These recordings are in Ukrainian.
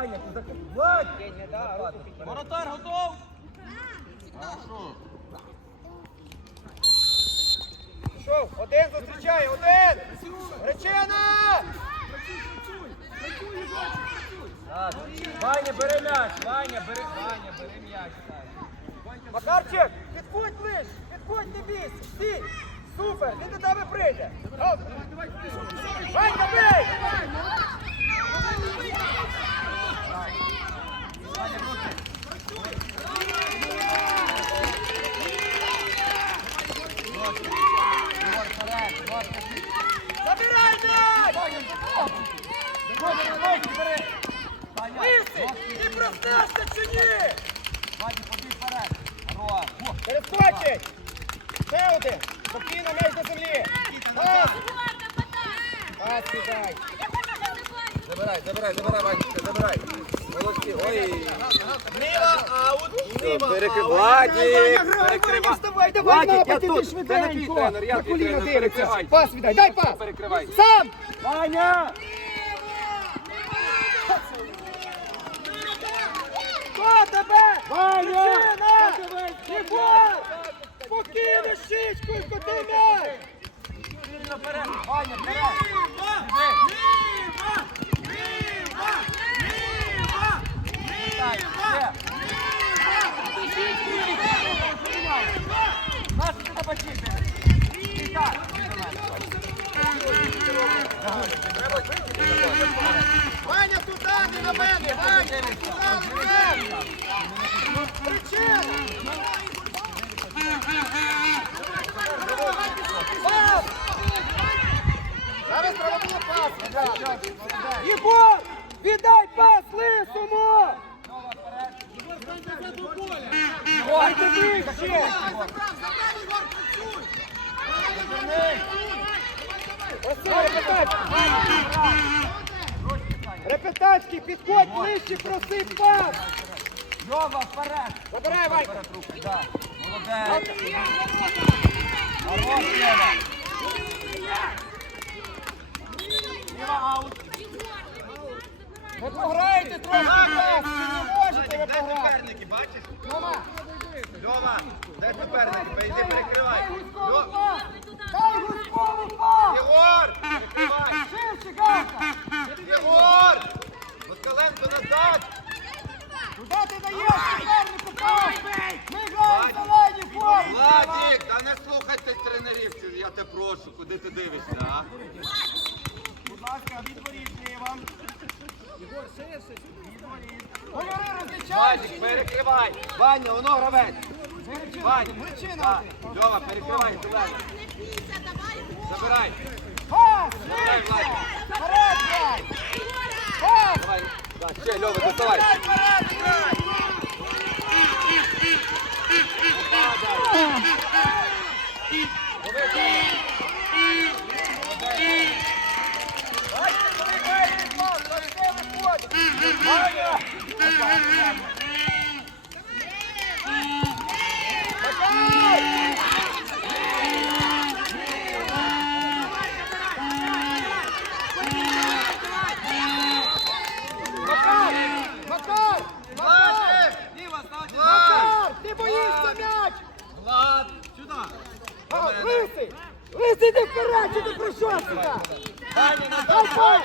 Ваня, ти закрив. Вань! Воротар готов? Хорошо. Пішов, один зустрічає, один! Речена! Так, Ваня, бери м'яч, Ваня, бери, Ваня, бери м'яч. так. Макарчик, підходь ближче, підходь, не бійся, стій! Супер, він до тебе прийде. Ванька, бий! Забирай м'яч! Лисий, ти проснешся чи ні? Вадик, побіг вперед. Здорово. Перескочить! Ще один! Спокійно, м'яч до землі! Пас! Пас кидай! Забирай, забирай, забирай, Ванечка, забирай. Молодці, ой. Зліва, аут! Зліва, Перекрив- аут! Владик, Ваня, перекривай. Вставай, давай Владик, я напад, тут. Ти швиденько! На коліна дивиться! Пас віддай, дай пас! Перекривай. Сам! Ваня! Хто тебе? Ваня! Єгор! Спокійно, щічкою, коти! Ваня, вперед. Вітай, ще. Нас ти Ваня, туди, не на мене! Ваня, туди, не на мене! Причина! Пас! Зараз треба було пас! Єгор! Віддай пас лисому! Ой, тобі ще! Василь, репетацький! Репетацький, підходь ближче, проси пас! Льова, Ванька! Вперед. Молодець. Хорош, аут. Ви пограєте трохи! Не можете ви пограти? Суперники, бачиш? Льова, Льова, де суперники? Пойди, перекривай. дай Льо- пас! Дай гуськову пас! Єгор, перекривай. Галка! Єгор! Москаленко назад. Куди ти даєш та тренерів, я тебе прошу, куди ти дивишся, а? Будь ласка, відворіть ліва. Говори, розлічаєш чи Вадик, ні? перекривай. Ваня, воно гравець. Ваня, Причина. Льова, перекривай, зелений. Забирай. Пас! Забирай! Владик. Вперед, грай! Пас! Давай. Так, ще, Льова, доставай. Дай вперед, виходить. Ваня! Макар! Макар! Макар! Макар! Ліва, ставте. Макар! Ти боїшся м'яч! Влад, сюди. А, лисий! Лисий, іди вперед, чи ти прийшов сюди? Ваня, Дай пас!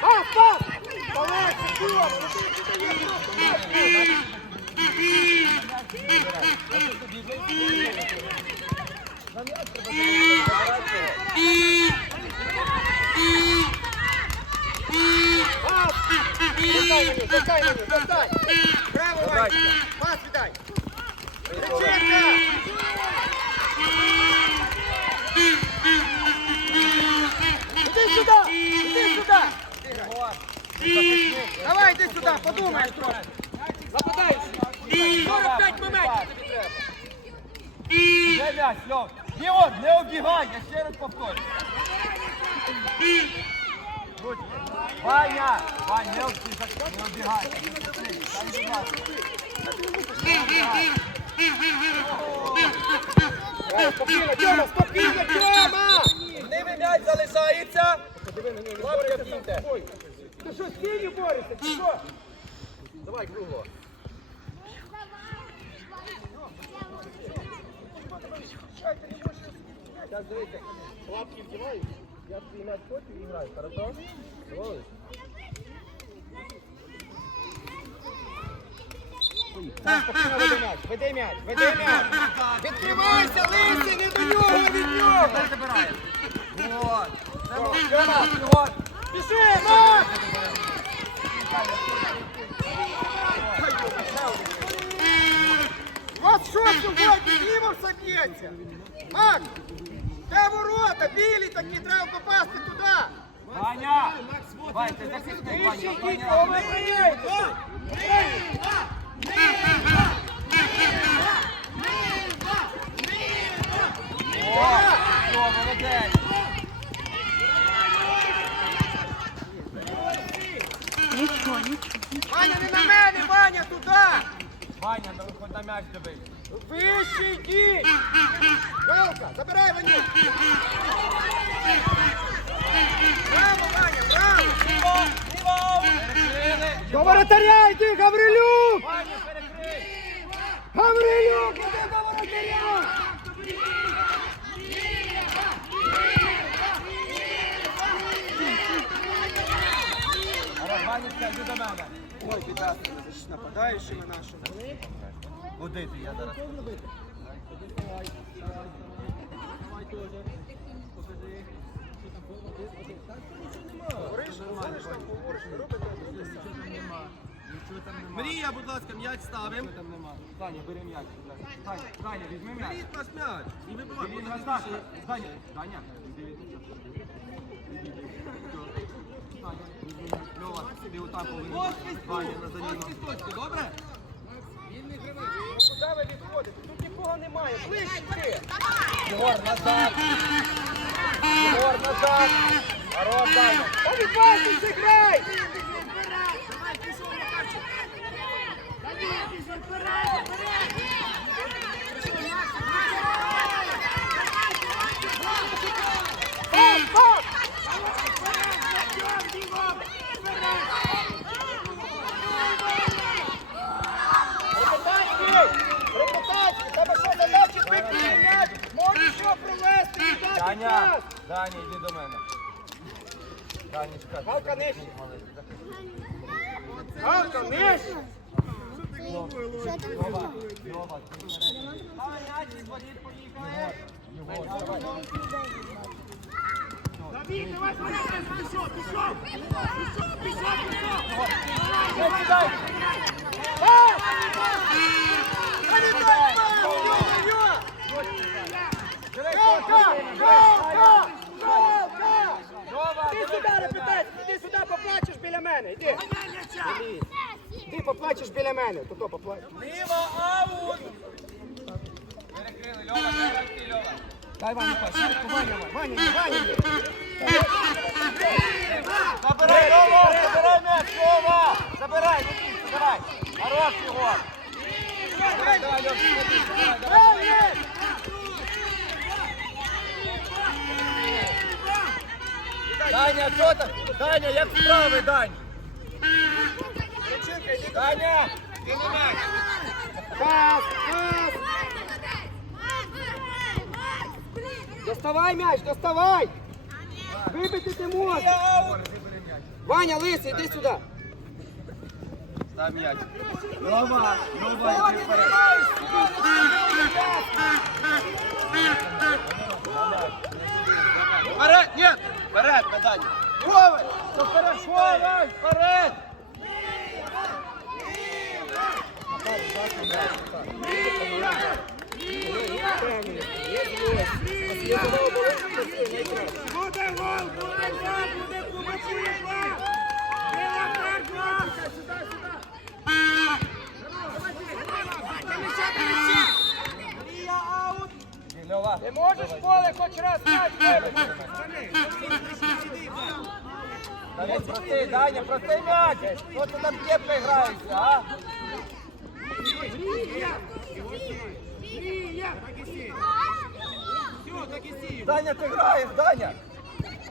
Пас, пас! Олег, Ігор, куди ти даєш? Пас! Дай мені, дай мені, дай! Ванька! Пас! Іди сюди! Іди! Давай, іди сюди, подумай трохи. Западаючи. 45 моментів тобі треба. Георг, не обігай, ще раз повторю. Не м'яч залишається. Давай кругло. Лапки вдіваю, я свій м'яч хочу і граю, хорошо? Доволиш? Так, спокійно веди м'яч, веди м'яч, веди м'яч. Відкривайся, лисий, не до нього, від нього. Забирає. Вот. Це мов- Тьома, От. піши, Макс! У вас що сьогодні, Дімовса б'ється? Макс, де ворота, білі такі, треба попасти туди. Ваня! Вань, ти захисник, Ваня. Ищи, Ваня. кого Нічого, нічого. Ваня, не на мене, Ваня, туди! Ваня, ну хоч на м'яч дивись. Вище йдіть! Велка, забирай Ваню! Браво, Ваня, браво! Перекрили. До воротаря йди, Гаврилюк! Гаврилюк, іди до воротаря! Зараз, Ванечка, йди до мене. Ой, біда, з нападаючими нашими. Куди ти, я зараз. Говориш, говориш, Мрія, будь ласка, м'яч ставимо. Там нема. Даня, бери м'яч. Даня, Даня, візьми м'яч. Беріть наш м'яч. І вибивай. Він назад. Даня, Даня, м'яча. Іди. Даня, візьми м'яч. Льова, ти отам повинен. Ваня, на заміну. добре? Куди ви відходите? Тут нікого немає. Ближче йди. Єгор, назад. Єгор, назад. Хорош, Даня. Повідбайтеся, грай! Стоп, стоп! Репетації! Репетації! Тебе що задачі виконати м'яч? Можеш що провести? Даня! Даня, йди до мене. Данечка. Галка нижче. Галка, нижче! Єгор, Єгор, давай. Не кидай. Пас! Та не дай пас! Йо-йо! Диви, Галка! хто Льова, диви. сюди, репетація! Іди сюди, поплачеш біля мене! Іди поплачеш біля мене! Тут поплачеш. Ліва, аут. Перекрили, Льова, ти, Льова. Дай Ваня пас! Ваня, Ваня, Ваня! Забирай, Льова, забирай м'яч, Льова. Забирай, не забирай. Хорош, Єгор. Давай, давай, Льов, давай, давай. Даня, що там? Даня, як справи. Даня, м'яч. Пас! Пас! Доставай м'яч, доставай! Вибити ти можеш! Ваня, лисий, іди сюди! Став м'яч. Йди вперед. Вперед, нет! Вперед, на Даню. Вова, то хорошо, Вань, вперед! Буде гол, буде гол, буде кубачує Льова. Ти можеш поле хоч раз м'яч вибити? Давай, прости, Даня, прости м'яч. Що ти там кепкою граєшся, а? Даня, ти граєш, Даня.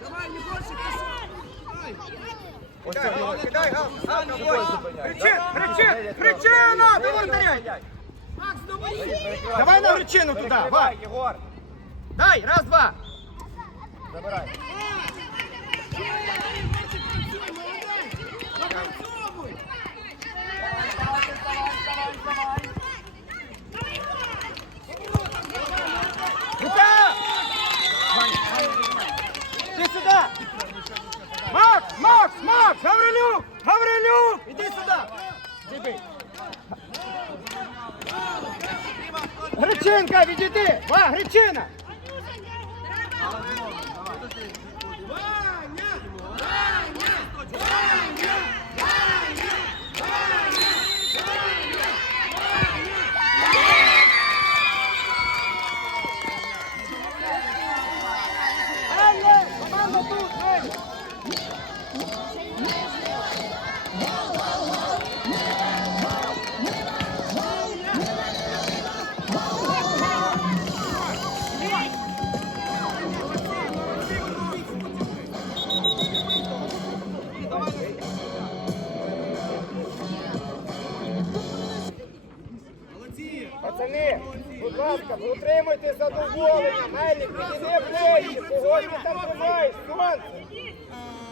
Давай, не больше, Кидай, кидай, гал, гал, Причин, причин, причина до воротаря. Давай на причину туди, Вань. Дай, раз, два. Забирай.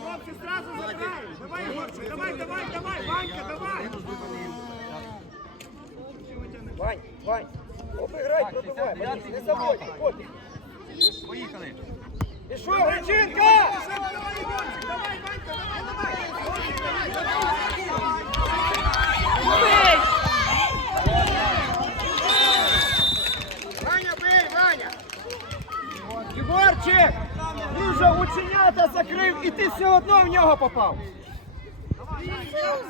Хлопці, зразу забирай. Давай, Ігорчик, давай, давай, давай, Ванька, давай. Вань, Вань, обіграй, пробивай, не заводь. Поїхали. Гречинка? Давай, Ігорчик, давай, Ванька, давай, давай. Ваня, бий, Ваня! Єгорчик! Вже ученята закрив, і ти все одно в нього попав.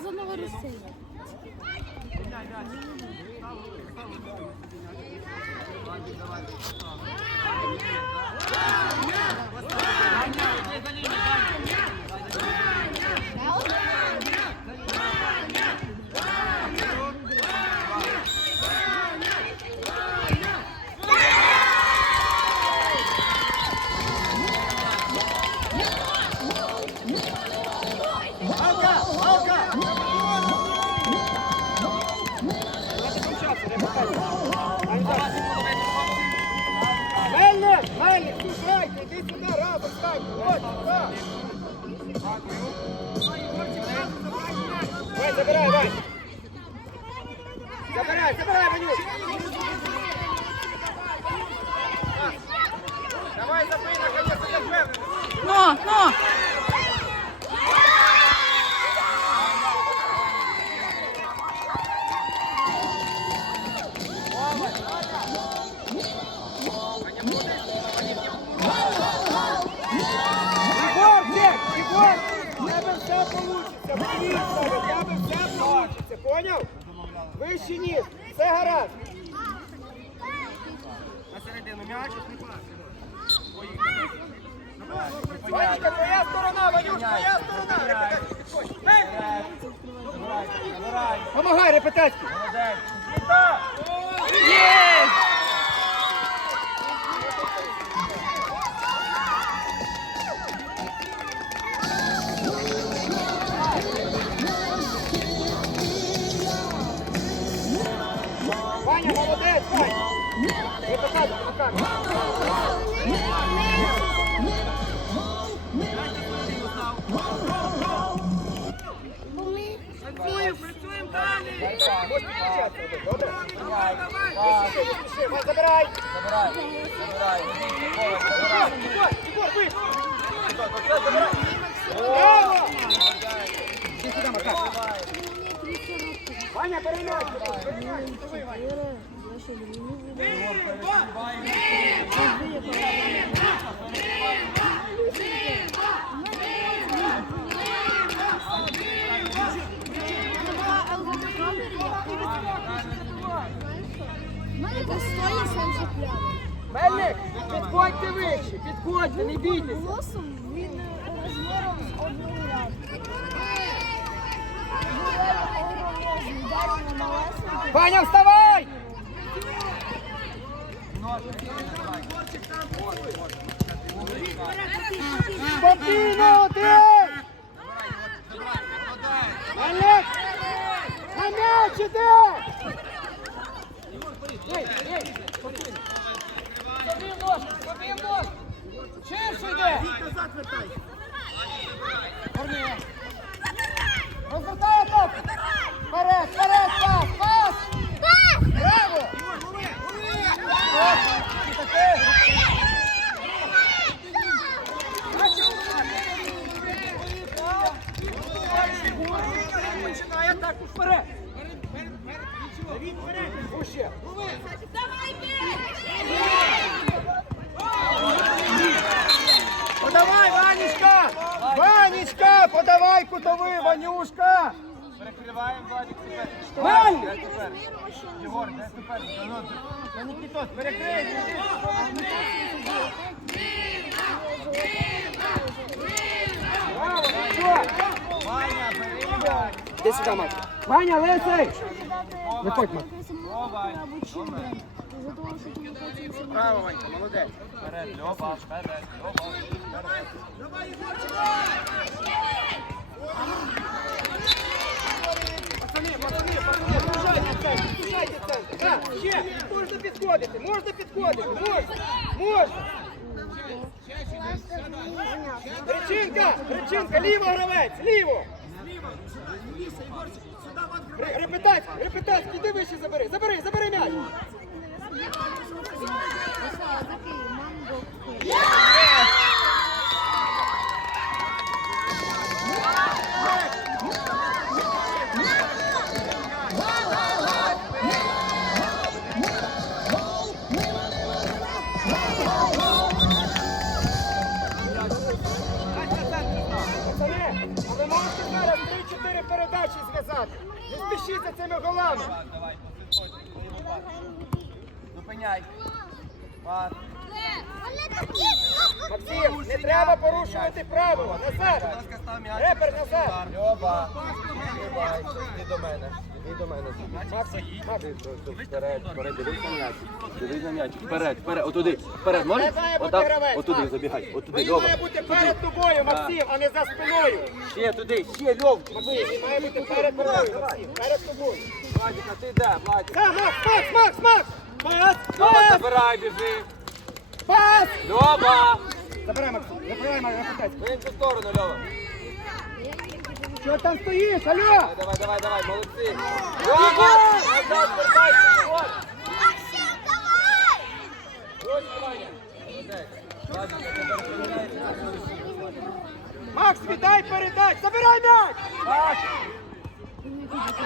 за Новоросію. Алка, Алка! Мельник, Мельник, слухайте, іди сюди. Вань, забирай, Вань. Забирай, забирай, Ванюк. Давай, забий, наконец-то, я. Но, ну. Егорчик, Егор, у у тебе все получится, понял? Вище ніс, все гаразд. На середину м'ячик, не пас. Ванечка, твоя сторона, Ванюш, твоя сторона. Помагай, репетацію. Молодець. Є! Працюємо, працюємо далі. Можеш? Давай. Не спіши, не спіши, Вань, забирай. Забирай. Забирай. Егор, Егор, ви. Оце забирай. Браво! Іди сюди, Макар. Ваня, бери м'яч. Мельник, підходьте вище, підходьте, не бійтеся. Голосом він розміром з одну ляпку. Ваня, вставай! Спокійно, один! іди! Ей, ей, спокійно. Собі в ножку, собі в ножку. Ширше йде. Назад вертайся. Корніє. Розвертай атаку. Вперед, вперед, пас, пас. Браво! Ось, і таке. Починай атаку вперед. Вище. Подавай, Ванечка! Подавай кутовий, Ванюшка! Перекриваємо, Владик. Вань! Де тепер? Єгор, де тепер? Нікітос, перекрий! Браво, Ванечка! Ваня, м'яч. Сюди, Мак. Ваня, лисий! Браво, Ванька, молодець. Вперед, Льоба, вперед, Льоба, вперед. Пацани, пацани, пацани, ображайте центр, ображайте центр. Так, ще, можна підходити, можна підходити, можна, можна. Речинка, речинка, ліво гравець, ліво. Ре- Репетація, репетація, іди вище забери, забери, забери м'яч. Передачі зв'язати? Не спішіть за цими голами. Давай, посвідчуй. Зупиняй. Пас. Максим, не треба порушувати правила. Назад. Репер назад. Льоба, іди до мене. Іди до мене. Максим, Максим. Вперед, вперед, дивись на м'яч. Дивись на м'яч. Вперед, вперед, отуди. Вперед, можеш? Має бути Отак, гравець, отуди забігай. Отуди, Він Льова. має бути перед тобою, Максим, а не за спиною. Ще туди, ще, Льов. Максим, він має бути перед тобою, Максим, перед тобою. Владик, а ти де, Владик? Так, Макс, Макс, Макс, Макс! Пас, Льова, пас, забирай, біжи. пас! Льова! Забирай, Максим, забирай, Максим, репетацію. В іншу сторону, Льова. Що там стоїш, алло? Давай, давай, давай, давай, молодці. Льова! Назад, вертайся, Єгор. Ось, Ваня. Молодець. Владик, я тебе розподіляю. Макс, віддай передач, забирай м'яч! Так. Точки,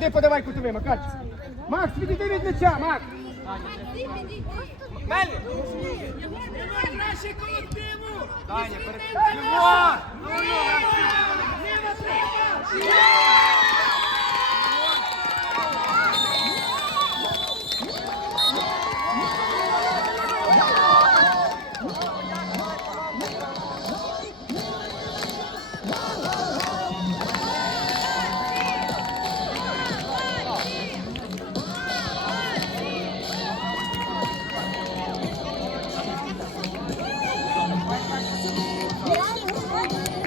Іди подавай кутовий, Макарчик. Макс, відійди від м'яча, Макс! Мельник! Таня, перед... Єгор!